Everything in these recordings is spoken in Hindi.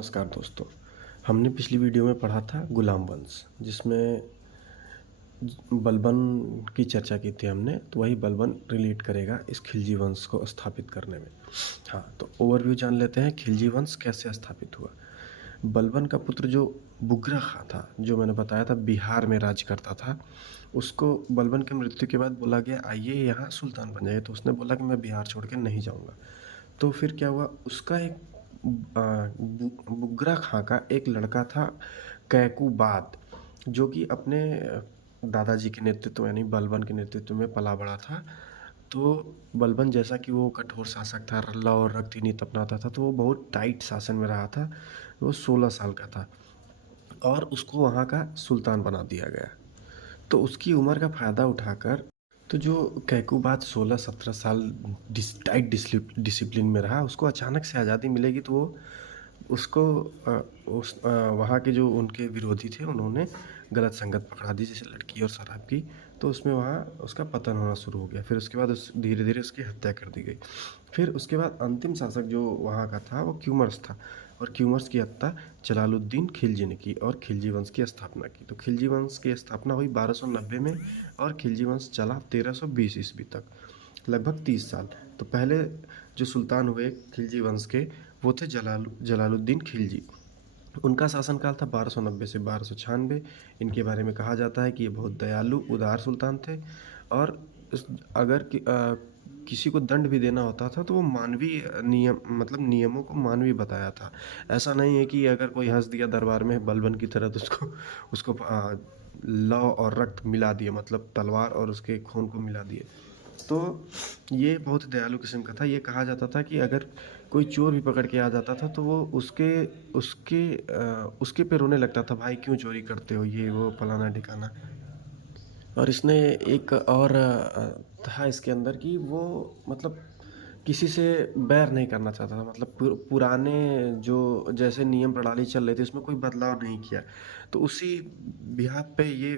नमस्कार दोस्तों। हमने पिछली वीडियो में पढ़ा था गुलाम वंश, जिसमें बलबन की चर्चा की थी हमने। तो वही बलबन रिलेट करेगा इस खिलजी वंश को स्थापित करने में। हाँ, तो ओवरव्यू जान लेते हैं खिलजी वंश कैसे स्थापित हुआ। बलबन का पुत्र जो बुगरा खां था, जो मैंने बताया था बिहार में राज करता था, उसको बलबन की मृत्यु के बाद बोला गया आइए यहाँ सुल्तान बन जाइए। तो उसने बोला कि मैं बिहार छोड़ के नहीं जाऊँगा। तो फिर क्या हुआ, उसका एक बुगरा खां का एक लड़का था कैकुबाद, जो कि अपने दादाजी के नेतृत्व यानी बलबन के नेतृत्व में पला बड़ा था। तो बलबन जैसा कि वो कठोर शासक था, लौ और रक्ति नीति अपनाता था, तो वो बहुत टाइट शासन में रहा था। वो 16 साल का था और उसको वहाँ का सुल्तान बना दिया गया। तो उसकी उम्र का फ़ायदा उठाकर तो जो कैकुबाद 16-17 साल टाइट डिसिप्लिन में रहा, उसको अचानक से आज़ादी मिलेगी तो वो उसको वहाँ के जो उनके विरोधी थे उन्होंने गलत संगत पकड़ा दी, जैसे लड़की और शराब की। तो उसमें वहाँ उसका पतन होना शुरू हो गया। फिर उसके बाद उस धीरे धीरे उसकी हत्या कर दी गई। फिर उसके बाद अंतिम शासक जो वहाँ का था वो क्यूमर्स था, और क्यूमर्स की हत्या जलालुद्दीन खिलजी ने की और खिलजी वंश की स्थापना की। तो खिलजी वंश की स्थापना हुई 1290 में और खिलजी वंश चला 1320 ईस्वी तक, लगभग 30 साल। तो पहले जो सुल्तान हुए खिलजी वंश के वो थे जलालुद्दीन खिलजी। उनका शासनकाल था 1290 से 1296। इनके बारे में कहा जाता है कि ये बहुत दयालु उदार सुल्तान थे, और अगर किसी को दंड भी देना होता था तो वो मानवीय नियम मतलब नियमों को मानवीय बताया था। ऐसा नहीं है कि अगर कोई हंस दिया दरबार में बलबन की तरह तो उसको उसको लौ और रक्त मिला दिए, मतलब तलवार और उसके खून को मिला दिए। तो ये बहुत दयालु किस्म का था। ये कहा जाता था कि अगर कोई चोर भी पकड़ के आ जाता था तो वो उसके उसके उसके पे रोने लगता था, भाई क्यों चोरी करते हो, ये वो फलाना ठिकाना। और इसने एक और था इसके अंदर कि वो मतलब किसी से बैर नहीं करना चाहता था, मतलब पुराने जो जैसे नियम प्रणाली चल रही थी उसमें कोई बदलाव नहीं किया। तो उसी बिहाफ पे ये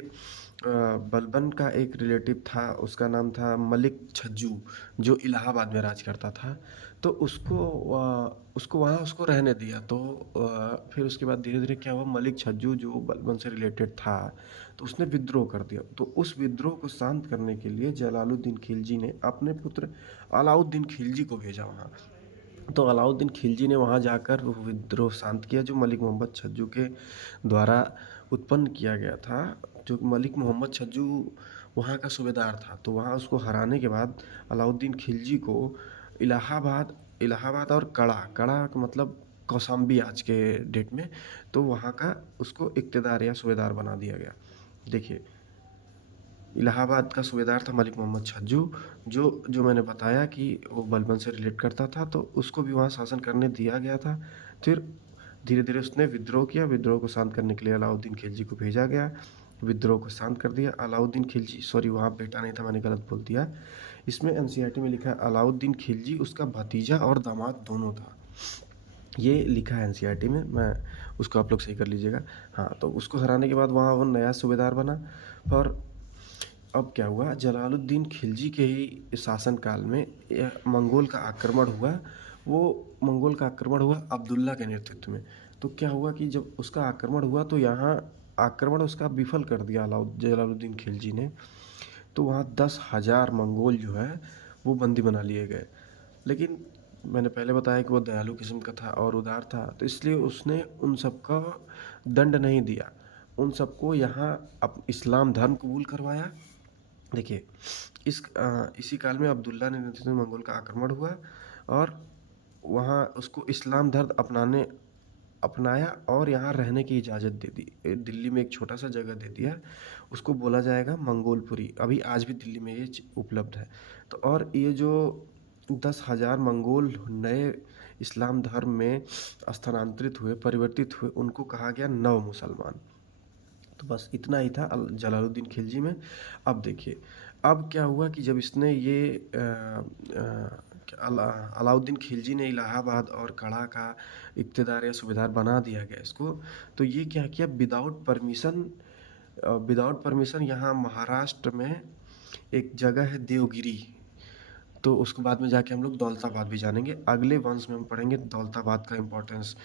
बलबन का एक रिलेटिव था, उसका नाम था मलिक छज्जू, जो इलाहाबाद में राज करता था। तो उसको वहाँ उसको रहने दिया। तो फिर उसके बाद धीरे धीरे क्या हुआ, मलिक छज्जू जो बलबन से रिलेटेड था तो उसने विद्रोह कर दिया। तो उस विद्रोह को शांत करने के लिए जलालुद्दीन खिलजी ने अपने पुत्र अलाउद्दीन खिलजी को भेजा वहाँ। तो अलाउद्दीन खिलजी ने वहाँ जाकर वो विद्रोह शांत किया जो मलिक मोहम्मद छज्जू के द्वारा उत्पन्न किया गया था। जो मलिक मोहम्मद छज्जू वहाँ का सूबेदार था, तो वहाँ उसको हराने के बाद अलाउद्दीन खिलजी को इलाहाबाद इलाहाबाद और कड़ा कड़ा का मतलब कौशाम्बी आज के डेट में, तो वहाँ का उसको इक़्तेदार या सूबेदार बना दिया गया। देखिए, इलाहाबाद का सूबेदार था मलिक मोहम्मद छज्जू, जो जो मैंने बताया कि वो बलबन से रिलेट करता था, तो उसको भी वहाँ शासन करने दिया गया था। फिर धीरे धीरे उसने विद्रोह किया। विद्रोह को शांत करने के लिए अलाउद्दीन खिलजी को भेजा गया। विद्रोह को शांत कर दिया अलाउद्दीन खिलजी। सॉरी, वहाँ बेटा नहीं था, मैंने गलत बोल दिया। इसमें एनसीईआरटी में लिखा है अलाउद्दीन खिलजी उसका भतीजा और दामाद दोनों था। ये लिखा है एनसीईआरटी में, मैं उसको आप लोग सही कर लीजिएगा। हाँ, तो उसको हराने के बाद वहाँ वो नया सूबेदार बना। और अब क्या हुआ, जलालुद्दीन खिलजी के ही शासनकाल में मंगोल का आक्रमण हुआ। वो मंगोल का आक्रमण हुआ अब्दुल्ला के नेतृत्व में। तो क्या हुआ कि जब उसका आक्रमण हुआ तो यहाँ आक्रमण उसका विफल कर दिया जलालुद्दीन खिलजी ने। तो वहाँ 10,000 मंगोल जो है वो बंदी बना लिए गए। लेकिन मैंने पहले बताया कि वो दयालु किस्म का था और उदार था, तो इसलिए उसने उन सबका दंड नहीं दिया। उन सबको यहाँ इस्लाम धर्म कबूल करवाया। देखिए, इसी काल में अब्दुल्ला ने नेतृत्व में मंगोल का आक्रमण हुआ और वहाँ उसको इस्लाम धर्म अपनाया और यहाँ रहने की इजाज़त दे दी। दिल्ली में एक छोटा सा जगह दे दिया, उसको बोला जाएगा मंगोलपुरी। अभी आज भी दिल्ली में ये उपलब्ध है। तो और ये जो 10,000 मंगोल नए इस्लाम धर्म में स्थानांतरित हुए, परिवर्तित हुए, उनको कहा गया नव मुसलमान। तो बस इतना ही था जलालुद्दीन खिलजी में। अब देखिए, अब क्या हुआ कि जब इसने ये अलाउद्दीन खिलजी ने इलाहाबाद और कड़ा का इक़्तेदार या सूबेदार बना दिया गया इसको। तो ये क्या किया, विदाउट परमिशन यहाँ महाराष्ट्र में एक जगह है देवगिरी। तो उसके बाद में जाके हम लोग दौलताबाद भी जानेंगे। अगले वंश में हम पढ़ेंगे दौलताबाद का इम्पोर्टेंस,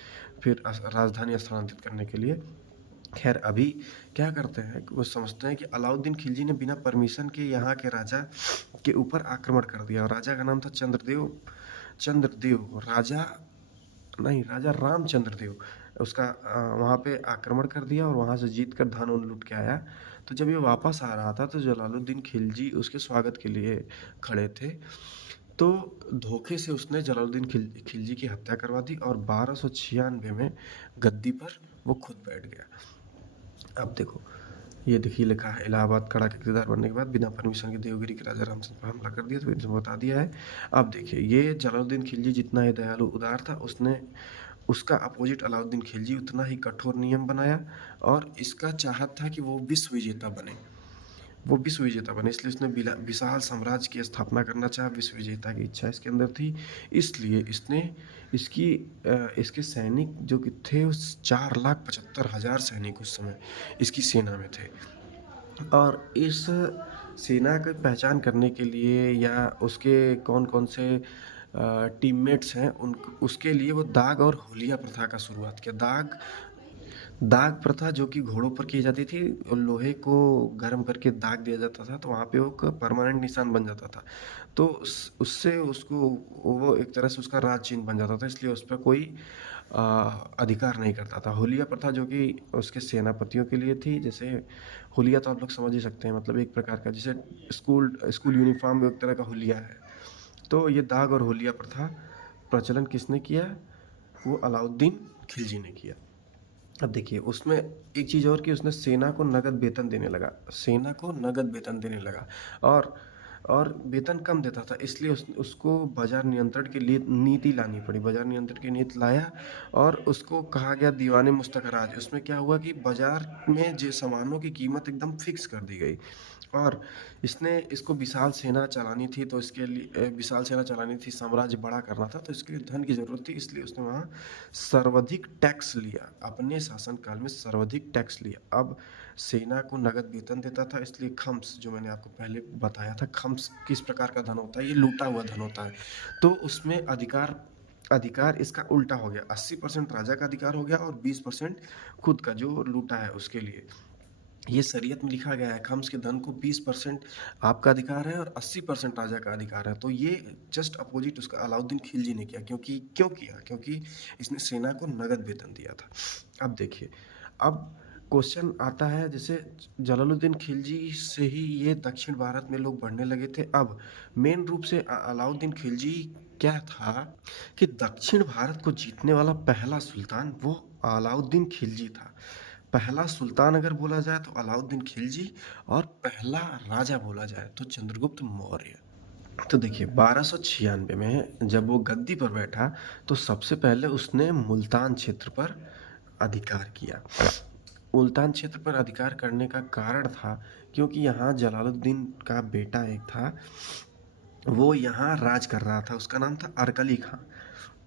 फिर राजधानी स्थानांतरित करने के लिए। खैर अभी क्या करते हैं कि वो समझते हैं कि अलाउद्दीन खिलजी ने बिना परमिशन के यहाँ के राजा के ऊपर आक्रमण कर दिया, और राजा का नाम था चंद्रदेव राजा, नहीं, राजा रामचंद्र देव। उसका वहाँ पे आक्रमण कर दिया और वहाँ से जीत कर धन उन लूट के आया। तो जब ये वापस आ रहा था तो जलालुद्दीन खिलजी उसके स्वागत के लिए खड़े थे। तो धोखे से उसने जलालुद्दीन खिलजी की हत्या करवा दी और 1296 में गद्दी पर वो खुद बैठ गया। अब देखो, ये देखिए लिखा है, इलाहाबाद कड़ा के किरदार बनने के बाद बिना परमिशन के देवगिरी के राजा रामचंद्र पर हमला कर दिया, तो इनको बता दिया है। अब देखिए, ये जलालुद्दीन खिलजी जितना ही दयालु उदार था, उसने उसका अपोजिट अलाउद्दीन खिलजी उतना ही कठोर नियम बनाया, और इसका चाहत था कि वो विश्व विजेता बने, इसलिए उसने विशाल साम्राज्य की स्थापना करना चाहा। विश्व विजेता की इच्छा इसके अंदर थी, इसलिए इसने इसके सैनिक जो कि थे, उस 4,75,000 सैनिक उस समय इसकी सेना में थे। और इस सेना की पहचान करने के लिए या उसके कौन कौन से टीममेट्स हैं उन उसके लिए वो दाग और हुलिया प्रथा का शुरुआत किया। दाग प्रथा जो कि घोड़ों पर की जाती थी, और लोहे को गर्म करके दाग दिया जाता था, तो वहाँ पे वो परमानेंट निशान बन जाता था। तो उससे उसको वो एक तरह से उसका राज चिन्ह बन जाता था, इसलिए उस पर कोई अधिकार नहीं करता था। हुलिया प्रथा जो कि उसके सेनापतियों के लिए थी, जैसे हुलिया तो आप लोग समझ ही सकते हैं, मतलब एक प्रकार का जैसे स्कूल यूनिफॉर्म में एक तरह का हुलिया है। तो ये दाग और हुलिया प्रथा प्रचलन किसने किया? वो अलाउद्दीन खिलजी ने किया। अब देखिए, उसमें एक चीज़ और कि उसने सेना को नगद वेतन देने लगा, और वेतन कम देता था, इसलिए उसको बाजार नियंत्रण के लिए नीति लानी पड़ी। बाजार नियंत्रण की नीति लाया और उसको कहा गया दीवाने मुस्तकराज। उसमें क्या हुआ कि बाजार में जो सामानों की कीमत एकदम फिक्स कर दी गई, और इसको विशाल सेना चलानी थी, तो इसके लिए विशाल सेना चलानी थी, साम्राज्य बड़ा करना था, तो इसके लिए धन की ज़रूरत थी, इसलिए उसने वहाँ सर्वाधिक टैक्स लिया। अपने शासनकाल में सर्वाधिक टैक्स लिया। अब सेना को नगद वेतन देता था, इसलिए खम्स, जो मैंने आपको पहले बताया था, खम्स किस प्रकार का धन होता है, ये लूटा हुआ धन होता है। तो उसमें अधिकार इसका उल्टा हो गया, 80% राजा का अधिकार हो गया और 20% खुद का जो लूटा है उसके लिए। ये शरीयत में लिखा गया है, खम्स के धन को 20% आपका अधिकार है और 80% राजा का अधिकार है। तो ये जस्ट अपोजिट उसका अलाउद्दीन खिलजी ने किया। क्यों किया? क्योंकि इसने सेना को नगद वेतन दिया था। अब देखिए, अब क्वेश्चन आता है, जैसे जलालुद्दीन खिलजी से ही ये दक्षिण भारत में लोग बढ़ने लगे थे। अब मेन रूप से अलाउद्दीन खिलजी क्या था कि दक्षिण भारत को जीतने वाला पहला सुल्तान वो अलाउद्दीन खिलजी था। पहला सुल्तान अगर बोला जाए तो अलाउद्दीन खिलजी, और पहला राजा बोला जाए तो चंद्रगुप्त मौर्य। तो देखिए, 1296 में जब वो गद्दी पर बैठा, तो सबसे पहले उसने मुल्तान क्षेत्र पर अधिकार किया। मुल्तान क्षेत्र पर अधिकार करने का कारण था क्योंकि यहाँ जलालुद्दीन का बेटा एक था, वो यहाँ राज कर रहा था, उसका नाम था अरकली खां।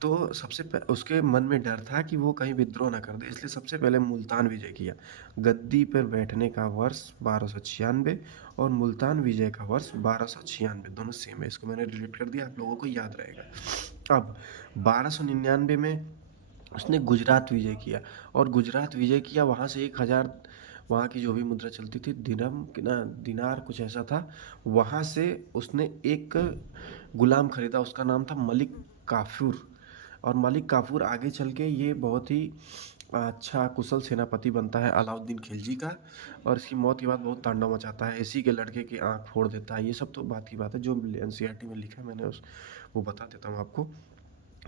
तो उसके मन में डर था कि वो कहीं विद्रोह ना कर दे, इसलिए सबसे पहले मुल्तान विजय किया। गद्दी पर बैठने का वर्ष 1296 और मुल्तान विजय का वर्ष 1296, दोनों सेम है। इसको मैंने रिलेट कर दिया, आप लोगों को याद रहेगा। अब 1299 में उसने गुजरात विजय किया, और गुजरात विजय किया, वहाँ से 1000, वहाँ की जो भी मुद्रा चलती थी, दिनार कुछ ऐसा था, वहाँ से उसने एक गुलाम खरीदा, उसका नाम था मलिक काफूर। और मलिक काफूर आगे चल के ये बहुत ही अच्छा कुशल सेनापति बनता है अलाउद्दीन खिलजी का, और इसकी मौत के बाद बहुत तांडव मचाता है, इसी के लड़के की आंख फोड़ देता है। ये सब तो बात की बात है, जो एनसीईआरटी में लिखा है मैंने वो बता देता हूँ आपको।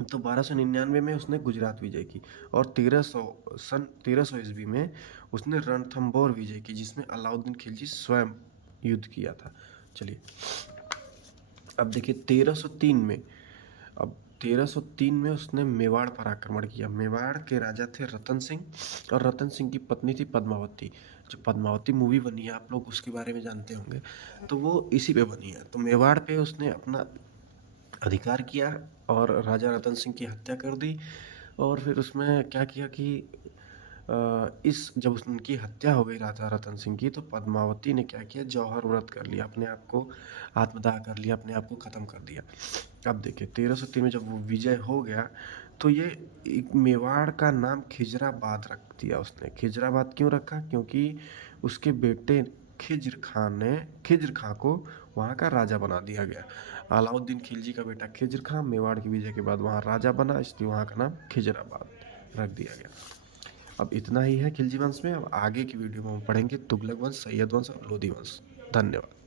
तो 1299 में उसने गुजरात विजय की, और 1300 ईस्वी में उसने रणथंबोर विजय की, जिसमें अलाउद्दीन खिलजी स्वयं युद्ध किया था। चलिए, अब देखिए 1303 में उसने मेवाड़ पर आक्रमण किया। मेवाड़ के राजा थे रतन सिंह, और रतन सिंह की पत्नी थी पद्मावती। जो पद्मावती मूवी बनी है, आप लोग उसके बारे में जानते होंगे, तो वो इसी पे बनी है। तो मेवाड़ पे उसने अपना अधिकार किया और राजा रतन सिंह की हत्या कर दी। और फिर उसमें क्या किया कि इस जब उनकी हत्या हो गई राजा रतन सिंह की, तो पद्मावती ने क्या किया, जौहर व्रत कर लिया, अपने आप को आत्मदाह कर लिया, अपने आप को ख़त्म कर दिया। अब देखिए 1303 में जब वो विजय हो गया, तो ये एक मेवाड़ का नाम खिजराबाद रख दिया उसने। खिजराबाद क्यों रखा? क्योंकि उसके बेटे खिज्र खां को वहाँ का राजा बना दिया गया। अलाउद्दीन खिलजी का बेटा खिज्र खां मेवाड़ की विजय के बाद वहाँ राजा बना, इसलिए वहाँ का नाम खिजराबाद रख दिया गया। अब इतना ही है खिलजी वंश में। अब आगे की वीडियो में हम पढ़ेंगे तुगलक वंश, सैयद वंश और लोधी वंश। धन्यवाद।